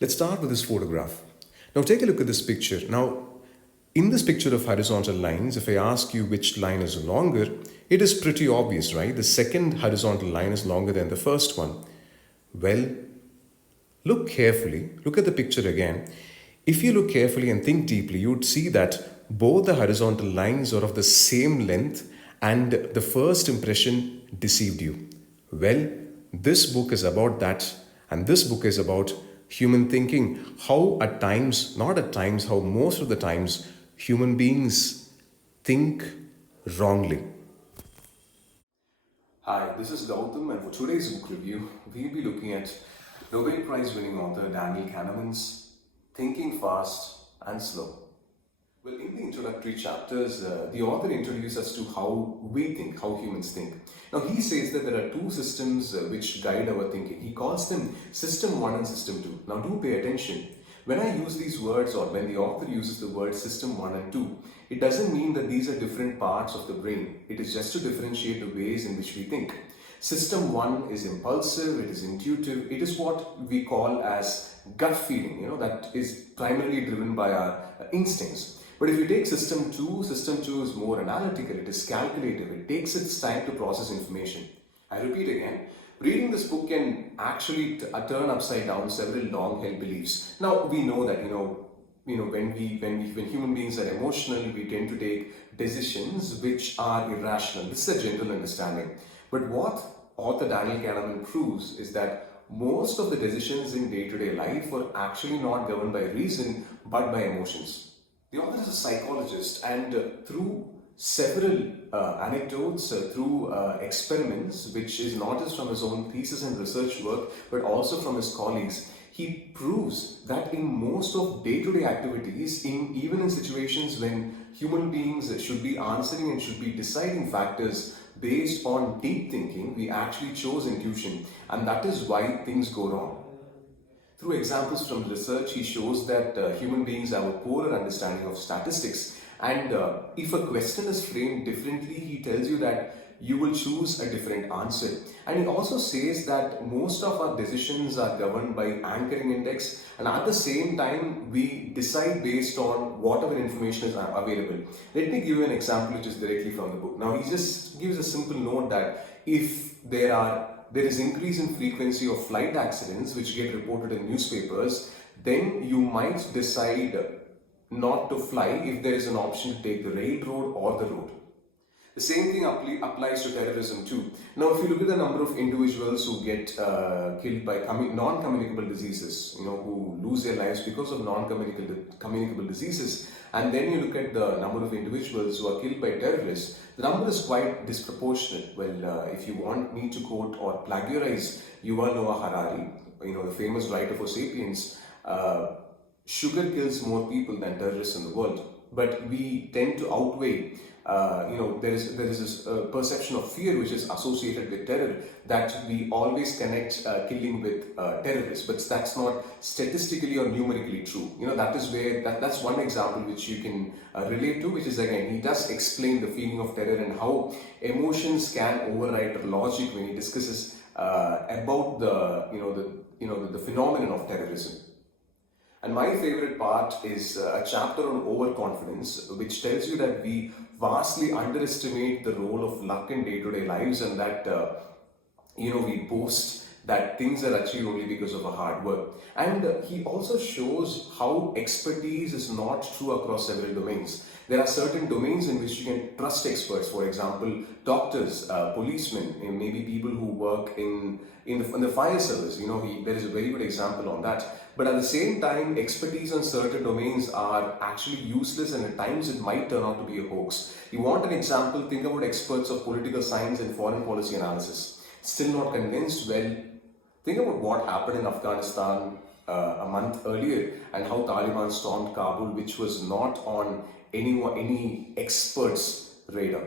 Let's start with this photograph. Now take a look at this picture. Now, in this picture of horizontal lines, if I ask you which line is longer, it is pretty obvious, right? The second horizontal line is longer than the first one. Well, look carefully, look at the picture again. If you look carefully and think deeply, you would see that both the horizontal lines are of the same length and the first impression deceived you. Well, this book is about that, and this book is about human thinking. How at times, not at times, how most of the times human beings think wrongly. Hi, this is Gautam, and for today's book review, we'll be looking at Nobel Prize winning author Daniel Kahneman's Thinking Fast and Slow. Well, in the introductory chapters, the author introduces us to how we think, how humans think. Now, he says that there are two systems which guide our thinking. He calls them System 1 and System 2. Now, do pay attention. When I use these words, or when the author uses the words System 1 and 2, it doesn't mean that these are different parts of the brain. It is just to differentiate the ways in which we think. System 1 is impulsive, it is intuitive, it is what we call as gut feeling, that is primarily driven by our instincts. But if you take System 2 is more analytical, it is calculative, it takes its time to process information. I repeat again, reading this book can actually turn upside down several long-held beliefs. Now, we know that, when human beings are emotional, we tend to take decisions which are irrational. This is a general understanding. But what author Daniel Kahneman proves is that most of the decisions in day-to-day life are actually not governed by reason, but by emotions. The author is a psychologist, and through several anecdotes, through experiments, which is not just from his own thesis and research work, but also from his colleagues, he proves that in most of day-to-day activities, even in situations when human beings should be answering and should be deciding factors based on deep thinking, we actually chose intuition, and that is why things go wrong. Through examples from research, he shows that human beings have a poorer understanding of statistics, and if a question is framed differently, he tells you that you will choose a different answer. And he also says that most of our decisions are governed by anchoring index, and at the same time, we decide based on whatever information is available. Let me give you an example which is directly from the book. Now, he just gives a simple note that if there is increase in frequency of flight accidents which get reported in newspapers, then you might decide not to fly if there is an option to take the railroad or the road. The same thing applies to terrorism too. Now, if you look at the number of individuals who get killed by non-communicable diseases, who lose their lives because of non-communicable diseases, and then you look at the number of individuals who are killed by terrorists, the number is quite disproportionate. Well, if you want me to quote or plagiarize Yuval Noah Harari, the famous writer for *Sapiens*, sugar kills more people than terrorists in the world. But we tend to outweigh, there is this perception of fear which is associated with terror, that we always connect killing with terrorists, but that's not statistically or numerically true. That's one example which you can relate to, which is, again, he does explain the feeling of terror and how emotions can override logic when he discusses about the phenomenon of terrorism. And my favorite part is a chapter on overconfidence, which tells you that we vastly underestimate the role of luck in day-to-day lives, and that we boast that things are achieved only because of our hard work. And he also shows how expertise is not true across several domains. There are certain domains in which you can trust experts. For example, doctors, policemen, maybe people who work in the fire service. There is a very good example on that. But at the same time, expertise on certain domains are actually useless, and at times it might turn out to be a hoax. You want an example? Think about experts of political science and foreign policy analysis. Still not convinced? Well, think about what happened in Afghanistan a month earlier, and how Taliban stormed Kabul, which was not on any expert's radar.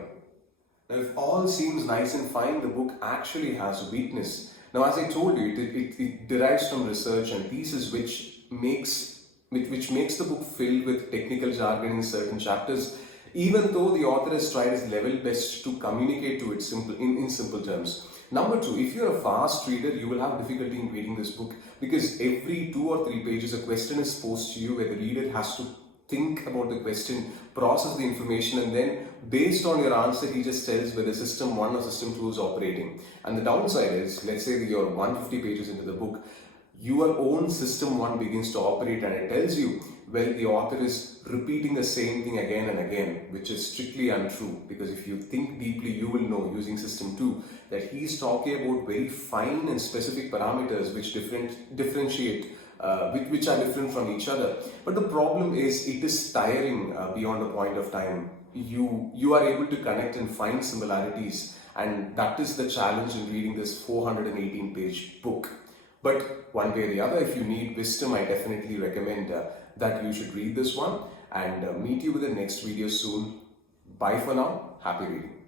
Now, if all seems nice and fine, the book actually has a weakness. Now, as I told you, it derives from research and thesis which makes the book filled with technical jargon in certain chapters, even though the author has tried his level best to communicate to it in simple terms. Number two, if you're a fast reader, you will have difficulty in reading this book because every 2 or 3 pages a question is posed to you where the reader has to think about the question, process the information, and then based on your answer, he just tells whether system 1 or system 2 is operating. And the downside is, let's say that you're 150 pages into the book, your own system 1 begins to operate and it tells you, well, the author is repeating the same thing again and again, which is strictly untrue, because if you think deeply, you will know using system 2 that he's talking about very fine and specific parameters which differentiate which are different from each other. But the problem is it is tiring beyond a point of time. You are able to connect and find similarities, and that is the challenge in reading this 418-page book. But one way or the other, if you need wisdom, I definitely recommend that you should read this one, and meet you with the next video soon. Bye for now. Happy reading.